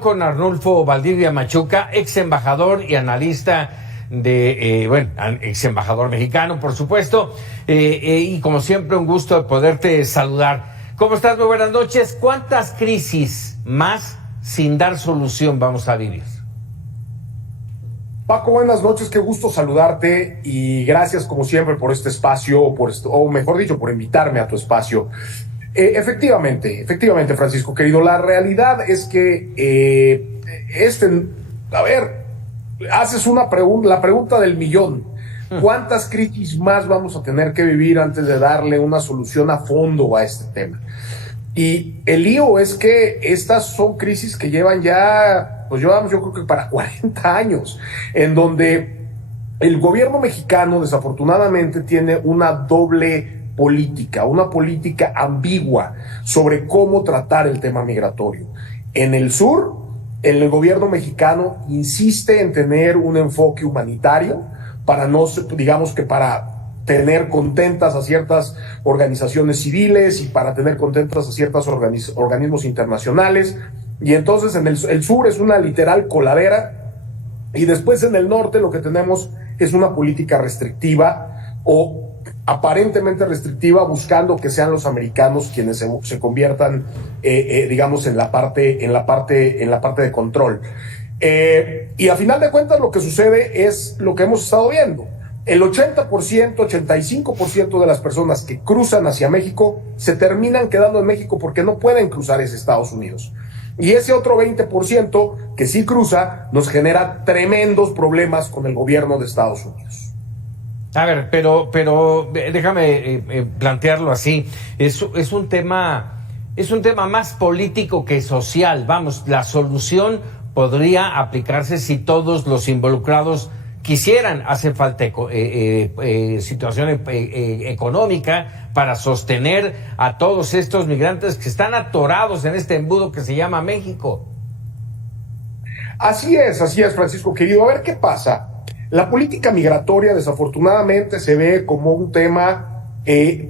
Con Arnulfo Valdivia Machuca, ex embajador y analista ex embajador mexicano, por supuesto, y como siempre un gusto de poderte saludar. ¿Cómo estás? Muy buenas noches. ¿Cuántas crisis más sin dar solución vamos a vivir? Paco, buenas noches, qué gusto saludarte y gracias como siempre por este espacio, o mejor dicho, por invitarme a tu espacio. Efectivamente, Francisco, querido, la realidad es que haces la pregunta del millón. ¿Cuántas crisis más vamos a tener que vivir antes de darle una solución a fondo a este tema? Y el lío es que estas son crisis que llevamos yo creo que para 40 años, en donde el gobierno mexicano desafortunadamente tiene una doble política, una política ambigua sobre cómo tratar el tema migratorio. En el sur, el gobierno mexicano insiste en tener un enfoque humanitario para tener contentas a ciertas organizaciones civiles y para tener contentas a ciertos organismos internacionales. Y entonces el sur es una literal coladera, y después en el norte lo que tenemos es una política restrictiva o aparentemente restrictiva, buscando que sean los americanos quienes se conviertan, en la parte de control. Y a final de cuentas lo que sucede es lo que hemos estado viendo. El 80%, 85% de las personas que cruzan hacia México se terminan quedando en México porque no pueden cruzar hacia Estados Unidos. Y ese otro 20% que sí cruza nos genera tremendos problemas con el gobierno de Estados Unidos. A ver, pero déjame plantearlo así. Es un tema más político que social. Vamos, la solución podría aplicarse si todos los involucrados quisieran. Hace falta situación económica para sostener a todos estos migrantes que están atorados en este embudo que se llama México. Así es, Francisco, querido. A ver qué pasa. La política migratoria desafortunadamente se ve como un tema, de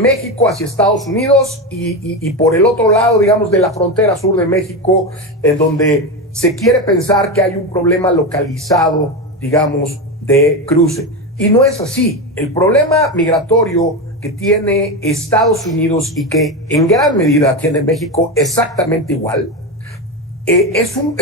México hacia Estados Unidos y por el otro lado, de la frontera sur de México, en donde se quiere pensar que hay un problema localizado, de cruce. Y no es así. El problema migratorio que tiene Estados Unidos y que en gran medida tiene México exactamente igual, es un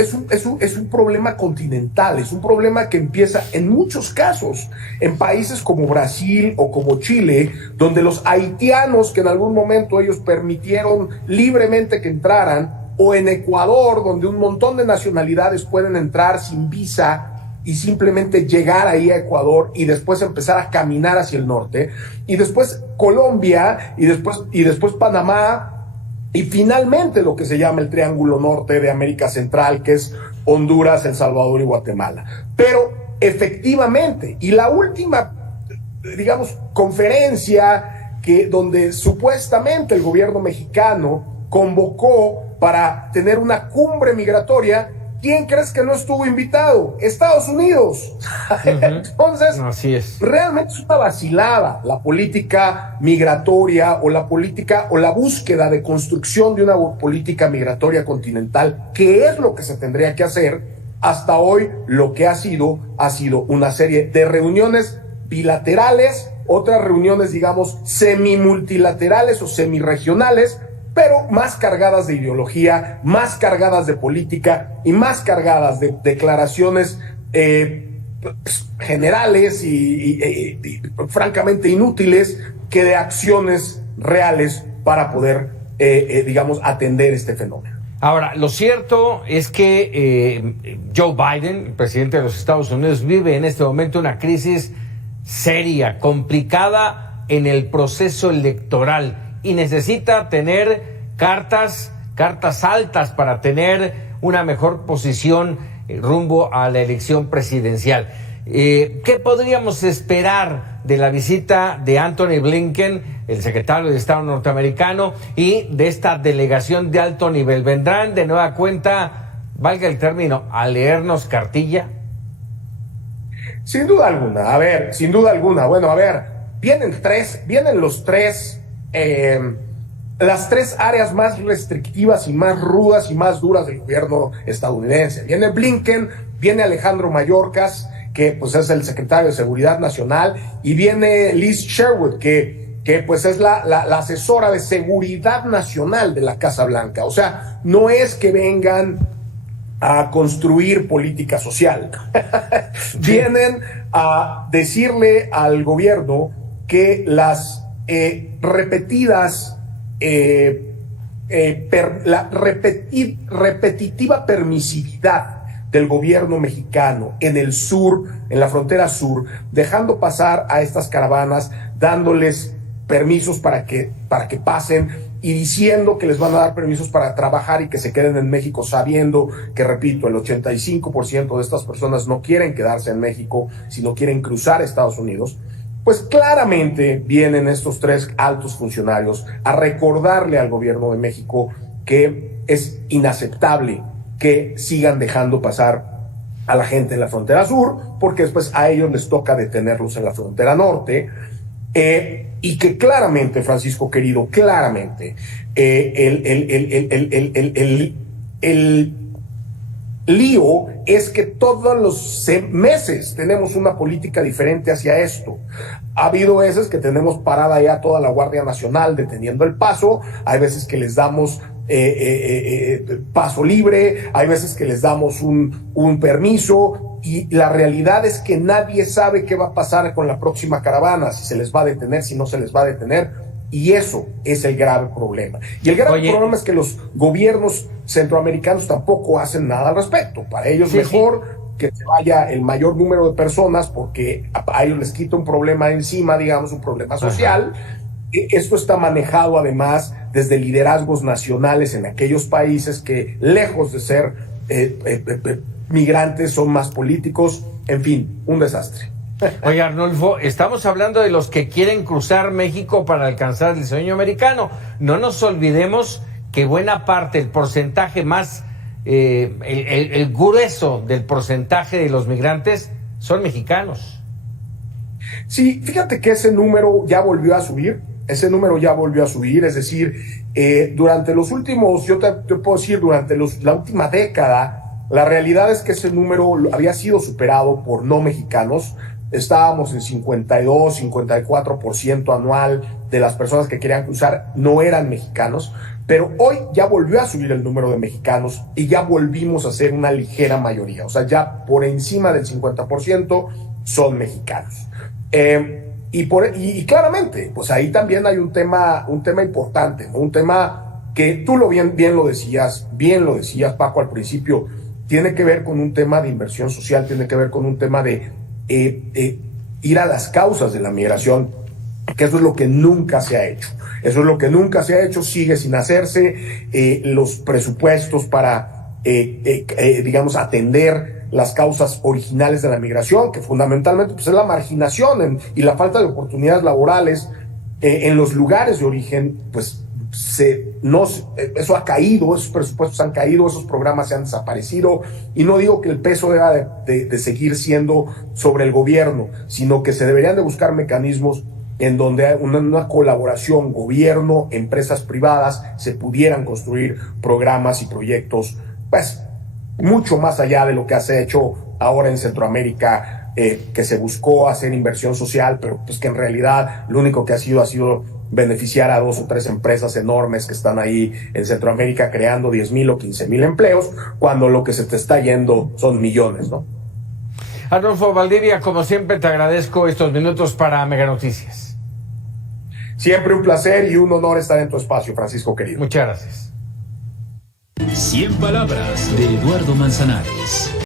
problema continental, es un problema que empieza en muchos casos en países como Brasil o como Chile, donde los haitianos, que en algún momento ellos permitieron libremente que entraran, o en Ecuador, donde un montón de nacionalidades pueden entrar sin visa y simplemente llegar ahí a Ecuador y después empezar a caminar hacia el norte, y después Colombia y después Panamá, y finalmente lo que se llama el Triángulo Norte de América Central, que es Honduras, El Salvador y Guatemala. Pero efectivamente, y la última, conferencia donde supuestamente el gobierno mexicano convocó para tener una cumbre migratoria, ¿quién crees que no estuvo invitado? Estados Unidos. Entonces, así es. Realmente es una vacilada la política migratoria o la búsqueda de construcción de una política migratoria continental, que es lo que se tendría que hacer. Hasta hoy lo que ha sido una serie de reuniones bilaterales, otras reuniones, semimultilaterales o semirregionales, pero más cargadas de ideología, más cargadas de política y más cargadas de declaraciones generales y francamente inútiles, que de acciones reales para poder, atender este fenómeno. Ahora, lo cierto es que Joe Biden, el presidente de los Estados Unidos, vive en este momento una crisis seria, complicada en el proceso electoral, y necesita tener cartas altas para tener una mejor posición rumbo a la elección presidencial. ¿Qué podríamos esperar de la visita de Antony Blinken, el secretario de Estado norteamericano, y de esta delegación de alto nivel? ¿Vendrán de nueva cuenta, valga el término, a leernos cartilla? Sin duda alguna. Bueno, vienen los tres las tres áreas más restrictivas y más rudas y más duras del gobierno estadounidense. Viene Blinken, viene Alejandro Mayorkas, que pues es el secretario de Seguridad Nacional, y viene Liz Sherwood, que pues es la asesora de Seguridad Nacional de la Casa Blanca. O sea, no es que vengan a construir política social. Vienen a decirle al gobierno que las la repetitiva permisividad del gobierno mexicano en el sur, en la frontera sur, dejando pasar a estas caravanas, dándoles permisos para que pasen y diciendo que les van a dar permisos para trabajar y que se queden en México, sabiendo que, repito, el 85% de estas personas no quieren quedarse en México, sino quieren cruzar Estados Unidos. Pues claramente vienen estos tres altos funcionarios a recordarle al gobierno de México que es inaceptable que sigan dejando pasar a la gente en la frontera sur, porque después a ellos les toca detenerlos en la frontera norte, y que claramente, Francisco querido, claramente, el lío es que todos los meses tenemos una política diferente hacia esto. Ha habido veces que tenemos parada ya toda la Guardia Nacional deteniendo el paso, hay veces que les damos paso libre, hay veces que les damos un permiso, y la realidad es que nadie sabe qué va a pasar con la próxima caravana, si se les va a detener, si no se les va a detener. Y eso es el grave problema. Y el grave problema es que los gobiernos centroamericanos tampoco hacen nada al respecto. Para ellos mejor que se vaya el mayor número de personas, porque a ellos les quita un problema encima, digamos, un problema social. Esto está manejado además desde liderazgos nacionales en aquellos países que, lejos de ser migrantes, son más políticos. En fin, un desastre. Oye, Arnulfo, estamos hablando de los que quieren cruzar México para alcanzar el sueño americano. No nos olvidemos que buena parte, el porcentaje más, el grueso del porcentaje de los migrantes son mexicanos. Sí, fíjate que ese número ya volvió a subir. Es decir, durante los últimos, yo te puedo decir, durante la última década, la realidad es que ese número había sido superado por no mexicanos. Estábamos en 52, 54% anual de las personas que querían cruzar no eran mexicanos, pero hoy ya volvió a subir el número de mexicanos y ya volvimos a ser una ligera mayoría. O sea, ya por encima del 50% son mexicanos. Y claramente, pues ahí también hay un tema importante, ¿no? Un tema que tú bien lo decías, Paco, al principio, tiene que ver con un tema de inversión social, tiene que ver con un tema de ir a las causas de la migración, que eso es lo que nunca se ha hecho. Sigue sin hacerse. Los presupuestos para, digamos, atender las causas originales de la migración, que fundamentalmente pues, es la marginación y la falta de oportunidades laborales en los lugares de origen, pues eso ha caído, esos presupuestos han caído, esos programas se han desaparecido, y no digo que el peso deba de seguir siendo sobre el gobierno, sino que se deberían de buscar mecanismos en donde una colaboración gobierno, empresas privadas, se pudieran construir programas y proyectos, pues, mucho más allá de lo que se ha hecho ahora en Centroamérica, que se buscó hacer inversión social, pero pues que en realidad lo único que ha sido beneficiar a 2 o 3 empresas enormes que están ahí en Centroamérica creando 10,000 o 15,000 empleos, cuando lo que se te está yendo son millones, ¿no? Arnulfo Valdivia, como siempre te agradezco estos minutos para Mega Noticias. Siempre un placer y un honor estar en tu espacio, Francisco querido. Muchas gracias. 100 palabras de Eduardo Manzanares.